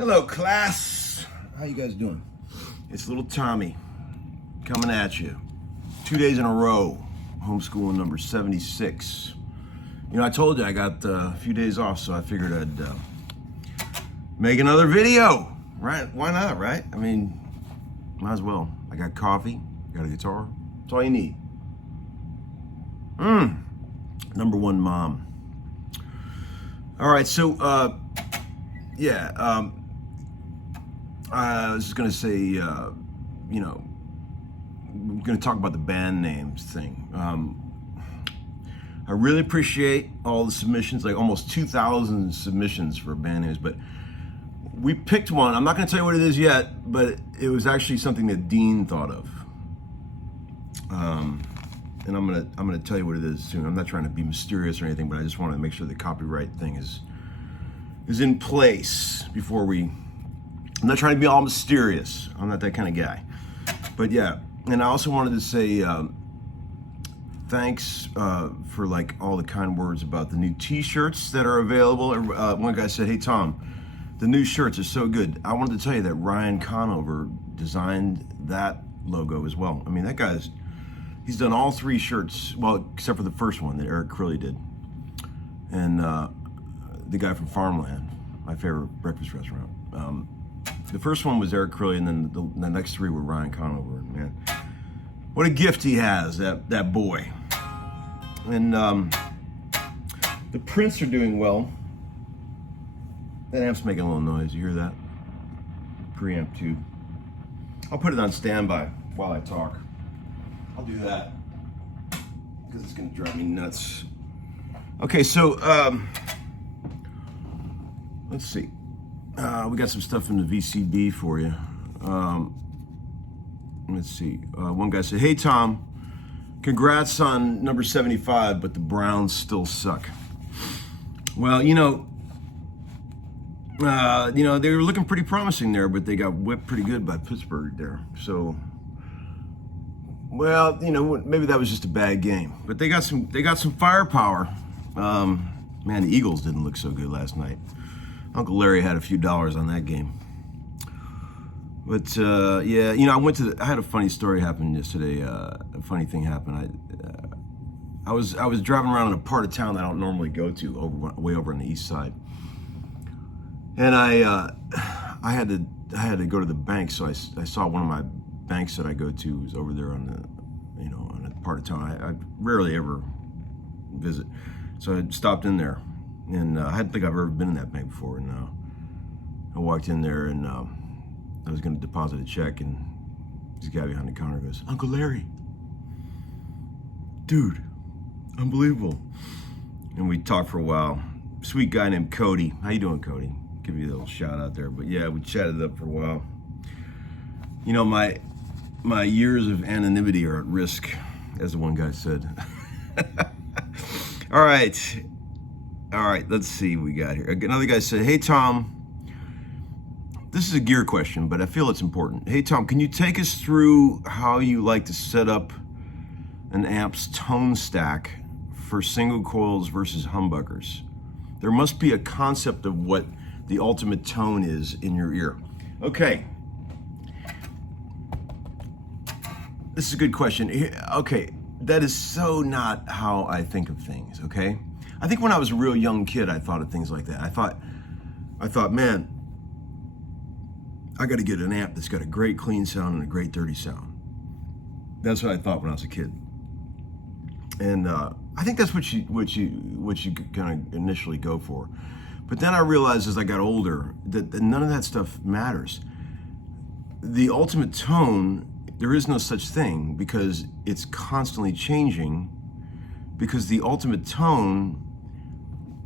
Hello, class. How you guys doing? It's little Tommy coming at you. 2 days in a row, homeschooling number 76. You know, I told you I got a few days off, so I figured I'd make another video, right? Why not, right? I mean, might as well. I got coffee, got a guitar. That's all you need. Number one mom. All right, so, I was just gonna say, you know, I'm gonna talk about the band names thing. I really appreciate all the submissions, like almost 2,000 submissions for band names, but we picked one. I'm not gonna tell you what it is yet, but it was actually something that Dean thought of. And I'm gonna tell you what it is soon. I'm not trying to be mysterious or anything, but I just want to make sure the copyright thing is in place before we. I'm not trying to be all mysterious. I'm not that kind of guy. But yeah, and I also wanted to say thanks for like all the kind words about the new T-shirts that are available. One guy said, "Hey Tom, the new shirts are so good." I wanted to tell you that Ryan Conover designed that logo as well. I mean, that he's done all three shirts, well, except for the first one that Eric Curley did. And the guy from Farmland, my favorite breakfast restaurant. The first one was Eric Curley, and then the next three were Ryan Conover. And man, what a gift he has, that boy. And the prints are doing well. That amp's making a little noise. You hear that? Preamp too. I'll put it on standby while I talk. I'll do that because it's gonna drive me nuts. Okay, so let's see. We got some stuff in the VCD for you. Let's see. One guy said, "Hey Tom, congrats on number 75, but the Browns still suck." Well, you know, they were looking pretty promising there, but they got whipped pretty good by Pittsburgh there. So, well, you know, maybe that was just a bad game, but they got some firepower. Man, the Eagles didn't look so good last night. Uncle Larry had a few dollars on that game. But yeah, you know, I had a funny story happen yesterday. A funny thing happened. I was driving around in a part of town that I don't normally go to, way over on the east side, and I had to go to the bank. So I saw one of my banks that I go to is over there on a part of town I rarely ever visit. So I stopped in there. And I didn't think I've ever been in that bank before. And I walked in there, and I was going to deposit a check, and this guy behind the counter goes, "Uncle Larry, dude, unbelievable." And we talked for a while. Sweet guy named Cody. How you doing, Cody? Give you a little shout out there. But yeah, we chatted up for a while. You know, my years of anonymity are at risk, as the one guy said. All right, let's see what we got here. Another guy said, "Hey, Tom, this is a gear question, but I feel it's important. Hey, Tom, can you take us through how you like to set up an amp's tone stack for single coils versus humbuckers? There must be a concept of what the ultimate tone is in your ear." Okay. This is a good question. Okay, that is so not how I think of things, okay? I think when I was a real young kid, I thought of things like that. I thought, man, I got to get an amp that's got a great clean sound and a great dirty sound. That's what I thought when I was a kid. And I think that's what you kind of initially go for. But then I realized as I got older that none of that stuff matters. The ultimate tone, there is no such thing because it's constantly changing, because the ultimate tone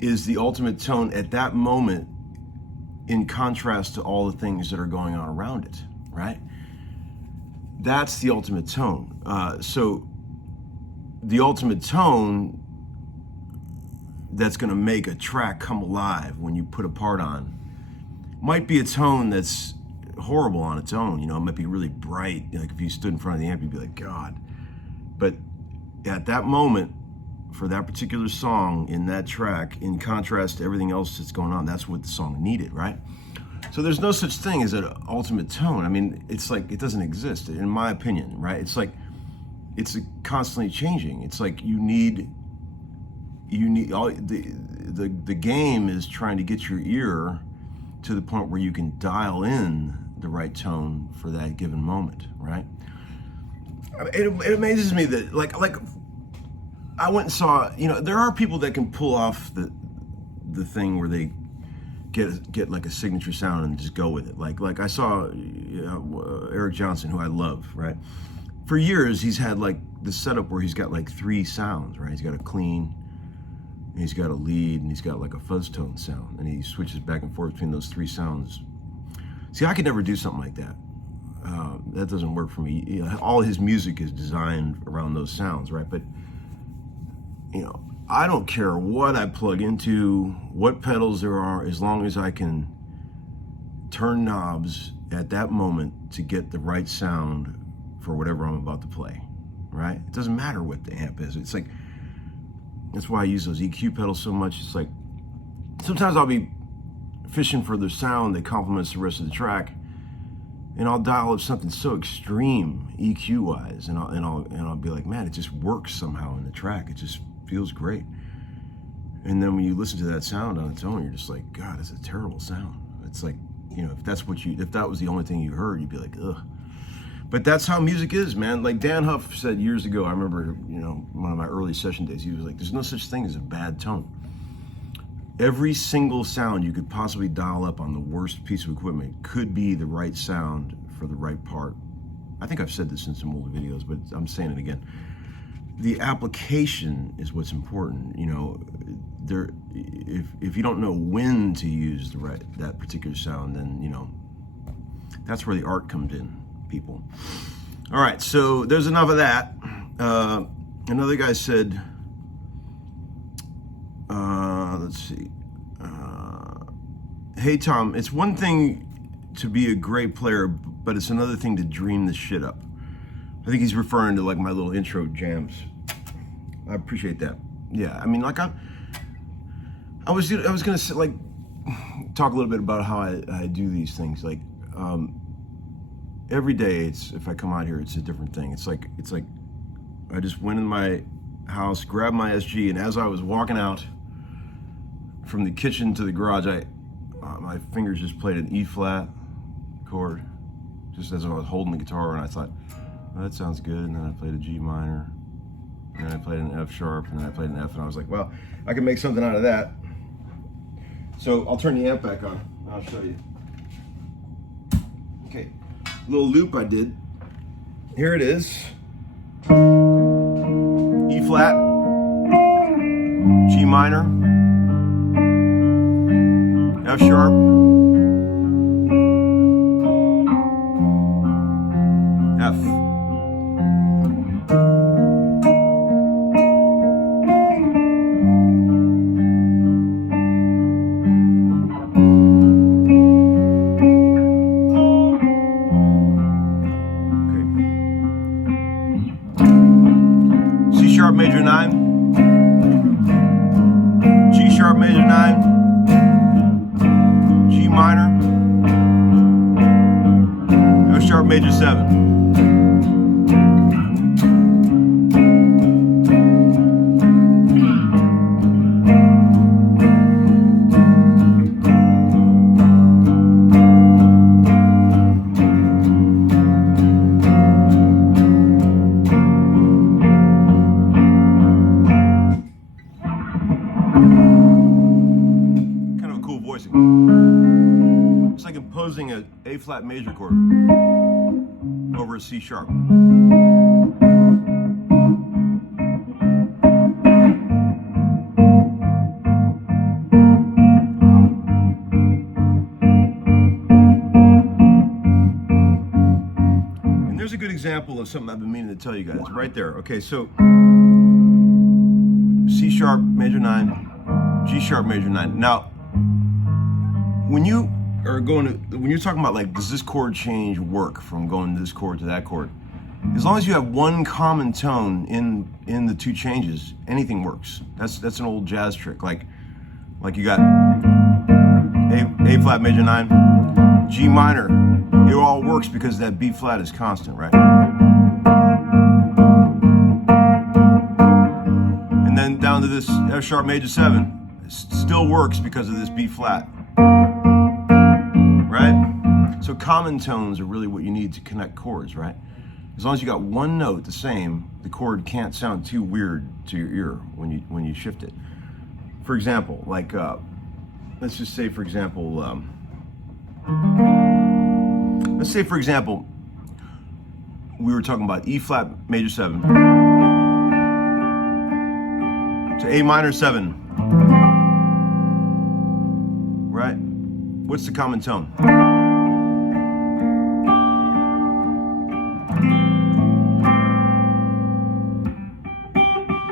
is the ultimate tone at that moment in contrast to all the things that are going on around it, right? That's the ultimate tone. So the ultimate tone that's gonna make a track come alive when you put a part on might be a tone that's horrible on its own. You know, it might be really bright. Like if you stood in front of the amp, you'd be like, God. But at that moment, for that particular song in that track, in contrast to everything else that's going on, that's what the song needed, right? So there's no such thing as an ultimate tone. I mean, it's like, it doesn't exist, in my opinion, right? It's like, it's constantly changing. It's like you need all the game is trying to get your ear to the point where you can dial in the right tone for that given moment, right? It amazes me that like I went and saw, there are people that can pull off the thing where they get like a signature sound and just go with it. Like I saw Eric Johnson, who I love, right? For years, he's had like this setup where he's got like 3 sounds, right? He's got a clean, and he's got a lead, and he's got like a fuzz tone sound, and he switches back and forth between those 3 sounds. See, I could never do something like that. That doesn't work for me. All his music is designed around those sounds, right? But, I don't care what I plug into, what pedals there are, as long as I can turn knobs at that moment to get the right sound for whatever I'm about to play, right? It doesn't matter what the amp is. It's like, that's why I use those EQ pedals so much. It's like, sometimes I'll be fishing for the sound that complements the rest of the track, and I'll dial up something so extreme EQ wise, and I'll be like, man, it just works somehow in the track. It just feels great. And then when you listen to that sound on its own, you're just like, God, it's a terrible sound. It's like, if that was the only thing you heard, you'd be like, ugh. But that's how music is, man. Like Dan Huff said years ago, I remember, one of my early session days, he was like, there's no such thing as a bad tone. Every single sound you could possibly dial up on the worst piece of equipment could be the right sound for the right part. I think I've said this in some old videos, but I'm saying it again. The application is what's important. If you don't know when to use that particular sound, then that's where the art comes in, people. All right, so there's enough of that. Another guy said, let's see. Hey Tom, it's one thing to be a great player, but it's another thing to dream this shit up. I think he's referring to like my little intro jams. I appreciate that. Yeah, I mean, like I was gonna say, like, talk a little bit about how I do these things. Like, every day, if I come out here, it's a different thing. It's like I just went in my house, grabbed my SG, and as I was walking out from the kitchen to the garage, my fingers just played an E flat chord, just as I was holding the guitar, and I thought, well, that sounds good. And then I played a G minor, and then I played an F sharp, and then I played an F, and I was like, well, I can make something out of that. So I'll turn the amp back on, and I'll show you. Okay, little loop I did. Here it is. E flat, G minor, F sharp, F. C sharp major 9, G sharp major 9, G minor, F sharp major 7. Kind of a cool voicing. It's like imposing a A flat major chord over a C sharp. And there's a good example of something I've been meaning to tell you guys right there. Okay, so C sharp major 9, G sharp major 9. Now, when you're talking about like, does this chord change work from going this chord to that chord? As long as you have one common tone in the two changes, anything works. That's an old jazz trick. Like you got A flat major 9, G minor. It all works because that B flat is constant, right? And then down to this F sharp major 7. It still works because of this B flat, right? So common tones are really what you need to connect chords, right? As long as you got one note the same, the chord can't sound too weird to your ear when you shift it. For example, like let's just say, for example, we were talking about E flat major 7 to A minor 7, right? What's the common tone?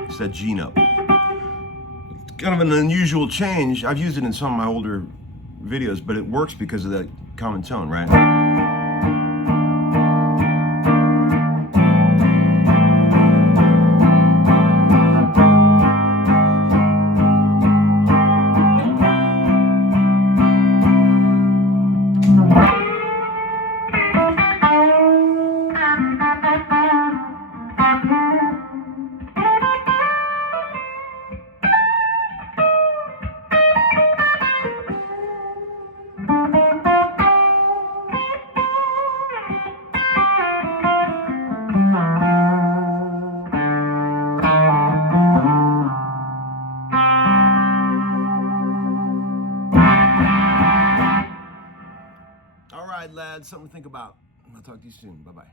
It's that G note. It's kind of an unusual change. I've used it in some of my older videos, but it works because of that common tone, right? All right, lads, something to think about. I'll talk to you soon. Bye-bye.